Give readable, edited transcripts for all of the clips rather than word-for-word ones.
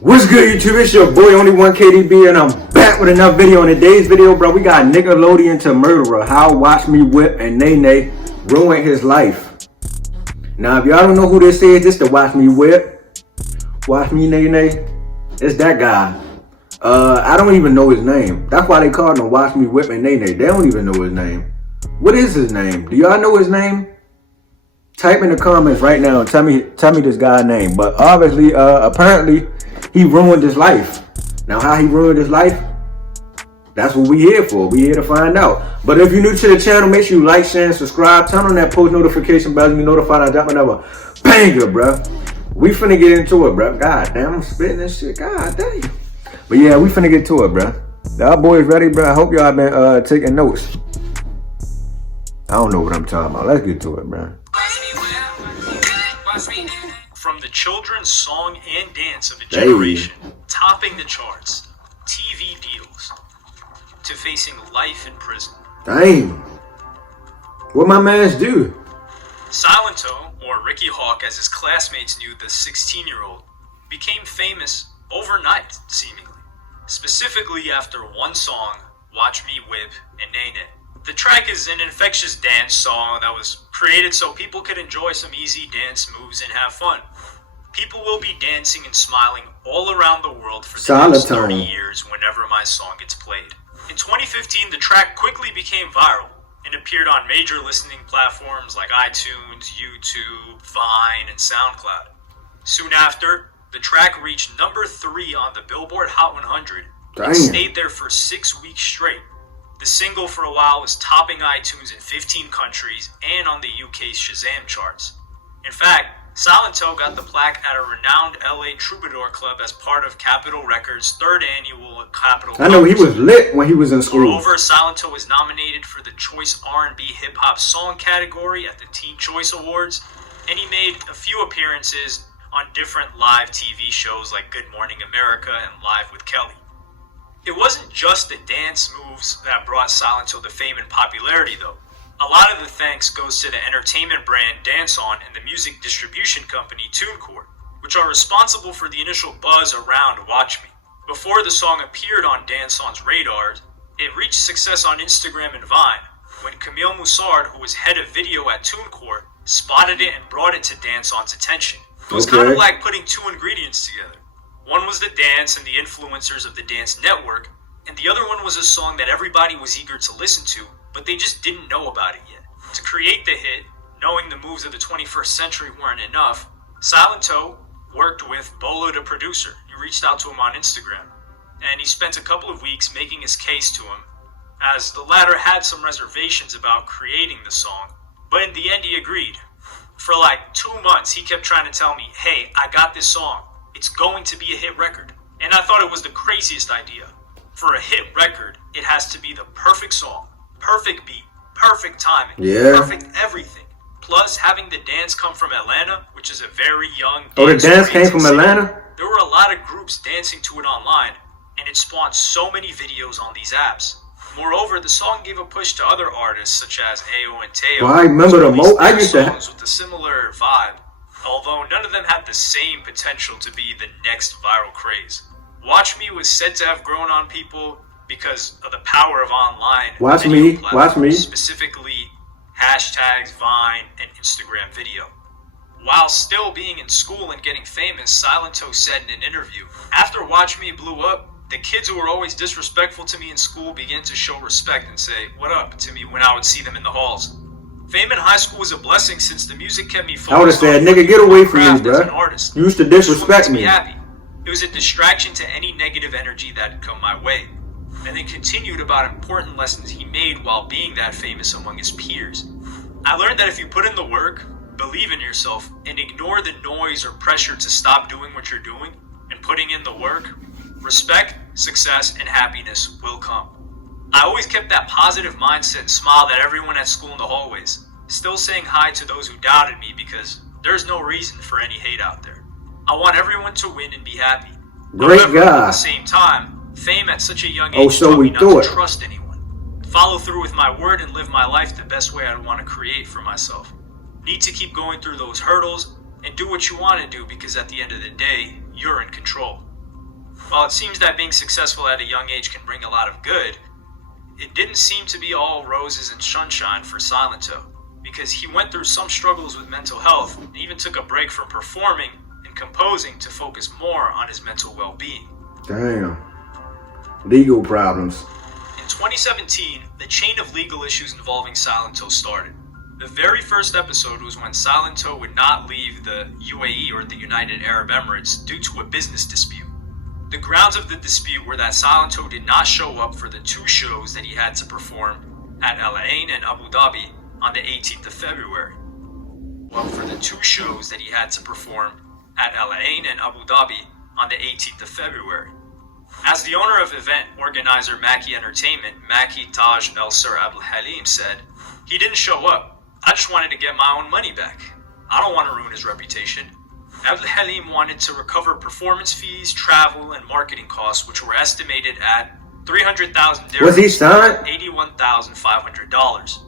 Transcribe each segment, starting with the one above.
What's good, YouTube? It's your boy, Only One KDB, and I'm back with another video. In today's video, bro, we got Nickelodeon to Murderer, how Watch Me Whip and Nae-Nae ruined his life. Now, if y'all don't know who this is, this the Watch Me Whip, Watch Me Nae-Nae. It's that guy. I don't even know his name. That's why they called him Watch Me Whip and Nae-Nae. They don't even know his name. What is his name? Do y'all know his name? Type in the comments right now and tell me this guy's name. But obviously, apparently, he ruined his life. Now, how he ruined his life? That's what we here for. We here to find out. But if you're new to the channel, make sure you like, share, and subscribe. Turn on that post notification bell to be notified I drop another banger, bro. We finna get into it, bro. God damn, I'm spitting this shit. God damn. But yeah, we finna get to it, bro. Y'all boys ready, bro? I hope y'all been taking notes. I don't know what I'm talking about. Let's get to it, bro. From the children's song and dance of a generation, topping the charts, TV deals, to facing life in prison. Dang. What my mans do? Silento, or Ricky Hawk as his classmates knew the 16-year-old, became famous overnight, seemingly. Specifically after one song, Watch Me Whip and Nae-Nae. The track is an infectious dance song that was created so people could enjoy some easy dance moves and have fun. People will be dancing and smiling all around the world for the next 30 years whenever my song gets played. In 2015, the track quickly became viral and appeared on major listening platforms like iTunes, YouTube, Vine, and SoundCloud. Soon after, the track reached number 3 on the Billboard Hot 100 and stayed there for 6 weeks straight. The single for a while was topping iTunes in 15 countries and on the UK's Shazam charts. In fact, Silento got the plaque at a renowned LA Troubadour Club as part of Capitol Records' 3rd annual Capitol I know he was lit when he was in school. Moreover, Silento was nominated for the Choice R&B Hip Hop Song category at the Teen Choice Awards, and he made a few appearances on different live TV shows like Good Morning America and Live with Kelly. It wasn't just the dance moves that brought Silento to fame and popularity, though. A lot of the thanks goes to the entertainment brand Dance On and the music distribution company TuneCore, which are responsible for the initial buzz around Watch Me. Before the song appeared on Dance On's radars, it reached success on Instagram and Vine, when Camille Moussard, who was head of video at TuneCore, spotted it and brought it to Dance On's attention. It was kind of like putting two ingredients together. One was the dance and the influencers of the dance network, and the other one was a song that everybody was eager to listen to, but they just didn't know about it yet. To create the hit, knowing the moves of the 21st century weren't enough, Silento worked with Bolo the producer. He reached out to him on Instagram, and he spent a couple of weeks making his case to him, as the latter had some reservations about creating the song, but in the end he agreed. For like 2 months, he kept trying to tell me, hey, I got this song. It's going to be a hit record. And I thought it was the craziest idea. For a hit record, it has to be the perfect song, perfect beat, perfect timing, perfect everything. Plus, having the dance come from Atlanta, which is a very young the dance came from Atlanta? There were a lot of groups dancing to it online, and it spawned so many videos on these apps. Moreover, the song gave a push to other artists such as Ayo and Teo. Well, I remember I used to songs with a similar vibe, although none of them had the same potential to be the next viral craze. Watch Me was said to have grown on people because of the power of online video platforms, specifically hashtags, Vine, and Instagram video. While still being in school and getting famous, Silento said in an interview, after Watch Me blew up, the kids who were always disrespectful to me in school began to show respect and say, "What up?" to me when I would see them in the halls. Fame in high school was a blessing since the music kept me focused. I would have said, nigga, get away from me, bro. You used to disrespect me. Happy. It was a distraction to any negative energy that had come my way. And then continued about important lessons he made while being that famous among his peers. I learned that if you put in the work, believe in yourself, and ignore the noise or pressure to stop doing what you're doing, and putting in the work, respect, success, and happiness will come. I always kept that positive mindset and smiled at everyone at school in the hallways, still saying hi to those who doubted me because there's no reason for any hate out there. I want everyone to win and be happy. Great However, guy. At the same time, fame at such a young age so taught we me not do to it. trust anyone. Follow through with my word and live my life the best way I want to create for myself. Need to keep going through those hurdles and do what you want to do because at the end of the day, you're in control. While it seems that being successful at a young age can bring a lot of good, it didn't seem to be all roses and sunshine for Silento, because he went through some struggles with mental health and even took a break from performing and composing to focus more on his mental well-being. Damn. Legal problems. In 2017, the chain of legal issues involving Silento started. The very first episode was when Silento would not leave the UAE, or the United Arab Emirates, due to a business dispute. The grounds of the dispute were that Silento did not show up for the two shows that he had to perform at Al Ain and Abu Dhabi on the 18th of February. At Al Ain and Abu Dhabi on the 18th of February. As the owner of event organizer Mackey Entertainment, Mackey Taj El Sir Abdul Halim said, "He didn't show up. I just wanted to get my own money back. I don't want to ruin his reputation." Abdul Halim wanted to recover performance fees, travel, and marketing costs, which were estimated at 300,000 dirhams. Was he signed? $81,500.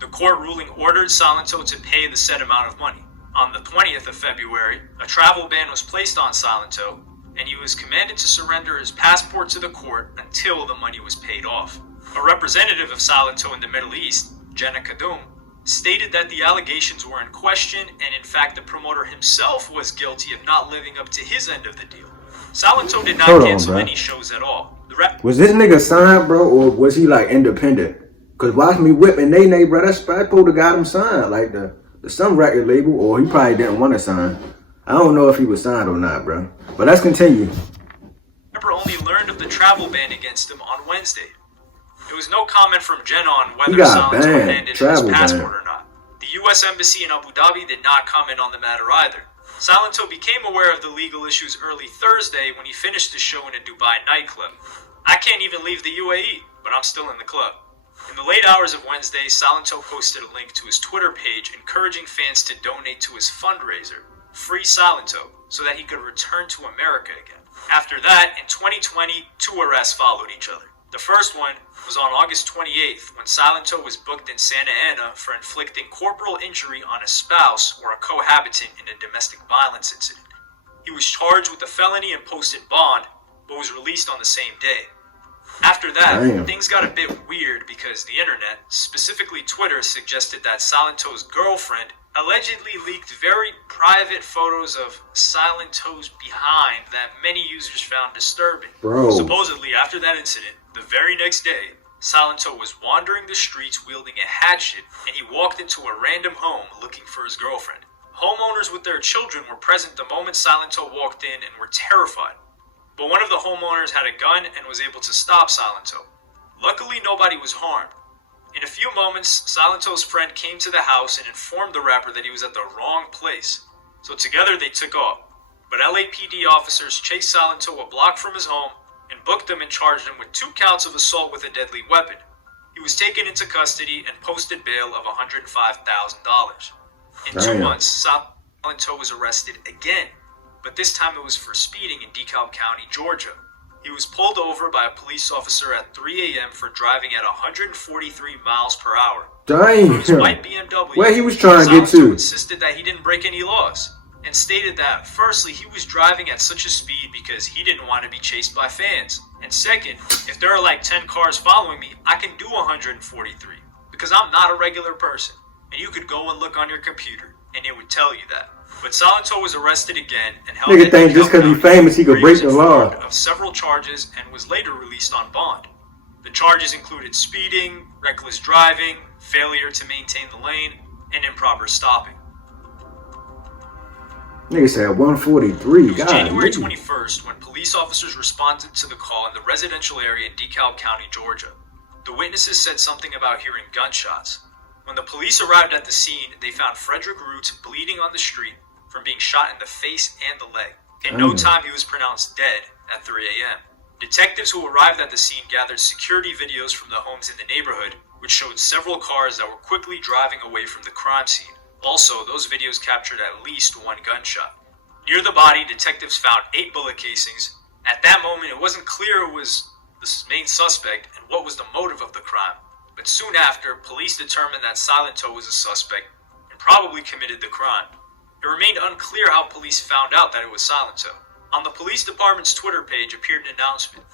The court ruling ordered Silento to pay the said amount of money. On the 20th of February, a travel ban was placed on Silento, and he was commanded to surrender his passport to the court until the money was paid off. A representative of Silento in the Middle East, Jenna Kadum, stated that the allegations were in question, and in fact the promoter himself was guilty of not living up to his end of the deal. Silento did not cancel any shows at all. Was this nigga signed, bro, or was he like independent? Cause Watch Me Whip and Nae-Nae, bro, that's supposed to got him signed, like the some record label, or he probably didn't want to sign. I don't know if he was signed or not, bro. But let's continue. Rapper only learned of the travel ban against him on Wednesday. There was no comment from Jenna on whether Silento handed his passport or not. The U.S. Embassy in Abu Dhabi did not comment on the matter either. Silento became aware of the legal issues early Thursday when he finished the show in a Dubai nightclub. "I can't even leave the UAE, but I'm still in the club." In the late hours of Wednesday, Silento posted a link to his Twitter page encouraging fans to donate to his fundraiser, Free Silento, so that he could return to America again. After that, in 2020, two arrests followed each other. The first one was on August 28th, when Silento was booked in Santa Ana for inflicting corporal injury on a spouse or a cohabitant in a domestic violence incident. He was charged with a felony and posted bond, but was released on the same day. After that, things got a bit weird because the internet, specifically Twitter, suggested that Silento's girlfriend allegedly leaked very private photos of Silento's behind that many users found disturbing. Bro. Supposedly, after that incident, the very next day, Silento was wandering the streets wielding a hatchet, and he walked into a random home looking for his girlfriend. Homeowners with their children were present the moment Silento walked in and were terrified. But one of the homeowners had a gun and was able to stop Silento. Luckily, nobody was harmed. In a few moments, Silento's friend came to the house and informed the rapper that he was at the wrong place. So together they took off. But LAPD officers chased Silento a block from his home and booked him and charged him with 2 counts of assault with a deadly weapon. He was taken into custody and posted bail of $105,000. In 2 months, Silento was arrested again, but this time it was for speeding in DeKalb County, Georgia. He was pulled over by a police officer at 3 a.m. for driving at 143 miles per hour. Damn. His white BMW. Where he was trying to get to? Insisted that he didn't break any laws and stated that, firstly, he was driving at such a speed because he didn't want to be chased by fans. And second, if there are like 10 cars following me, I can do 143 because I'm not a regular person. And you could go and look on your computer and it would tell you that. But Silento was arrested again and held nigga think just because he's famous he could break the law. Of several charges and was later released on bond. The charges included speeding, reckless driving, failure to maintain the lane, and improper stopping. Nigga said 143. It was January 21st when police officers responded to the call in the residential area in DeKalb County, Georgia. The witnesses said something about hearing gunshots. When the police arrived at the scene, they found Frederick Roots bleeding on the street from being shot in the face and the leg. In no time, he was pronounced dead at 3 a.m. Detectives who arrived at the scene gathered security videos from the homes in the neighborhood, which showed several cars that were quickly driving away from the crime scene. Also, those videos captured at least 1 gunshot. Near the body, detectives found 8 bullet casings. At that moment, it wasn't clear who was the main suspect and what was the motive of the crime. But soon after, police determined that Silento was a suspect and probably committed the crime. It remained unclear how police found out that it was Silento. On the police department's Twitter page appeared an announcement.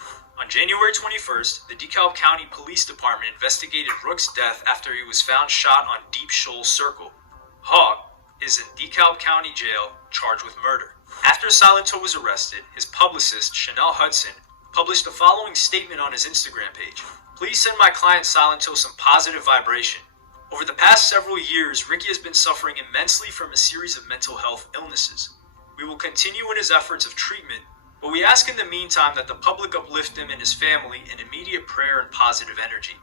On January 21st, the DeKalb County Police Department investigated Rook's death after he was found shot on Deep Shoals Circle. Hogg is in DeKalb County Jail charged with murder. After Silento was arrested, his publicist, Chanel Hudson, published the following statement on his Instagram page. Please send my client Silento some positive vibration. Over the past several years, Ricky has been suffering immensely from a series of mental health illnesses. We will continue in his efforts of treatment, but we ask in the meantime that the public uplift him and his family in immediate prayer and positive energy.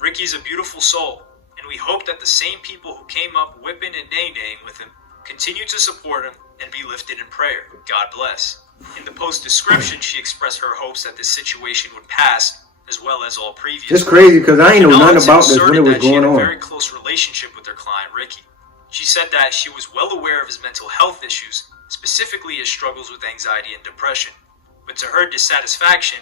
Ricky is a beautiful soul, and we hope that the same people who came up whipping and nae-naeing with him continue to support him and be lifted in prayer. God bless. In the post description, she expressed her hopes that this situation would pass, as well as all previous. It's crazy because I ain't know nothing about this when it was going She had a on. very close relationship with her client, Ricky. She said that she was well aware of his mental health issues, specifically his struggles with anxiety and depression. But to her dissatisfaction,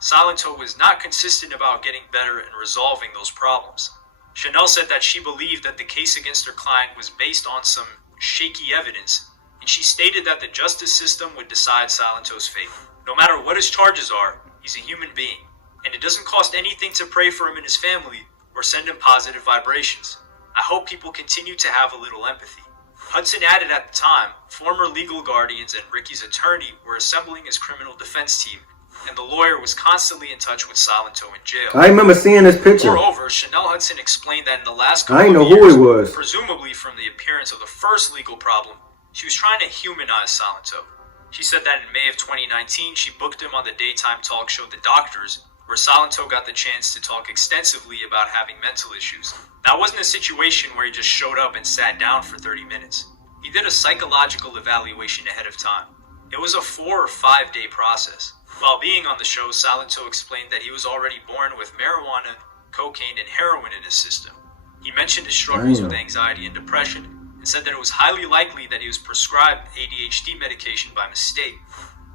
Silento was not consistent about getting better and resolving those problems. Chanel said that she believed that the case against her client was based on some shaky evidence, and she stated that the justice system would decide Silento's fate. No matter what his charges are, he's a human being, and it doesn't cost anything to pray for him and his family or send him positive vibrations. I hope people continue to have a little empathy. Hudson added at the time, former legal guardians and Ricky's attorney were assembling his criminal defense team, and the lawyer was constantly in touch with Silento in jail. I remember seeing this picture. Moreover, Chanel Hudson explained that in the last I couple didn't know of years, who he was. presumably from the appearance of the first legal problem, she was trying to humanize Silento. She said that in May of 2019, she booked him on the daytime talk show The Doctors, where Silento got the chance to talk extensively about having mental issues. That wasn't a situation where he just showed up and sat down for 30 minutes. He did a psychological evaluation ahead of time. It was a 4 or 5 day process. While being on the show, Silento explained that he was already born with marijuana, cocaine, and heroin in his system. He mentioned his struggles with anxiety and depression, and said that it was highly likely that he was prescribed ADHD medication by mistake.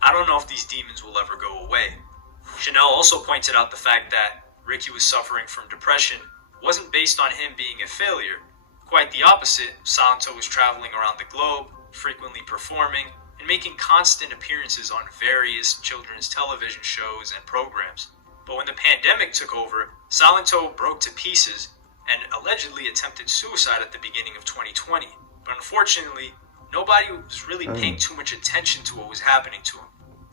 I don't know if these demons will ever go away. Chanel also pointed out the fact that Ricky was suffering from depression wasn't based on him being a failure. Quite the opposite, Silento was traveling around the globe, frequently performing, and making constant appearances on various children's television shows and programs. But when the pandemic took over, Silento broke to pieces and allegedly attempted suicide at the beginning of 2020. But unfortunately, nobody was really paying too much attention to what was happening to him.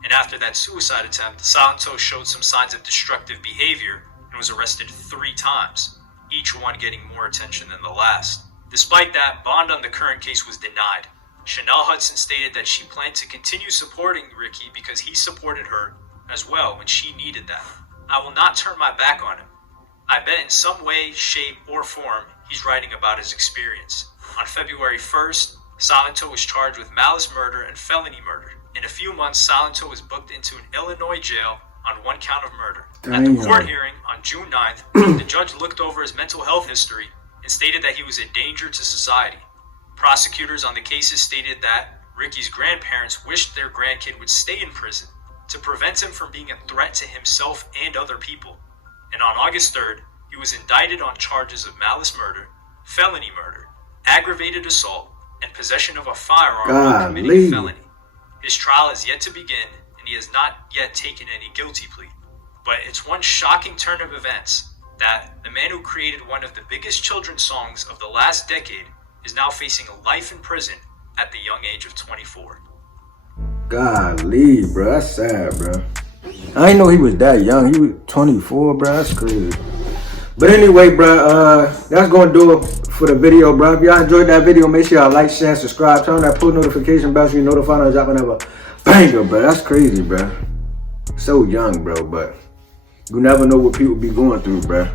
And after that suicide attempt, Silento showed some signs of destructive behavior and was arrested 3 times, each one getting more attention than the last. Despite that, bond on the current case was denied. Chanel Hudson stated that she planned to continue supporting Ricky because he supported her as well when she needed that. I will not turn my back on him. I bet in some way, shape, or form, he's writing about his experience. On February 1st, Silento was charged with malice murder and felony murder. In a few months, Silento was booked into an Illinois jail on 1 count of murder. At the court hearing on June 9th, the judge looked over his mental health history and stated that he was a danger to society. Prosecutors on the cases stated that Ricky's grandparents wished their grandkid would stay in prison to prevent him from being a threat to himself and other people. And on August 3rd, he was indicted on charges of malice murder, felony murder, aggravated assault, and possession of a firearm while committing a felony. His trial is yet to begin, and he has not yet taken any guilty plea. But it's one shocking turn of events that the man who created one of the biggest children's songs of the last decade is now facing life in prison at the young age of 24. Golly, bro, that's sad, bro. I didn't know he was that young. He was 24, bro. That's crazy. But anyway, bro, that's gonna do it for the video, bro. If y'all enjoyed that video, make sure y'all like, share, and subscribe. Turn on that post notification bell so you're notified when I drop another banger, bro. That's crazy, bro. So young, bro, but you never know what people be going through, bro.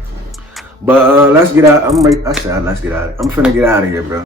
But let's get out. Let's get out. I'm finna get out of here, bro.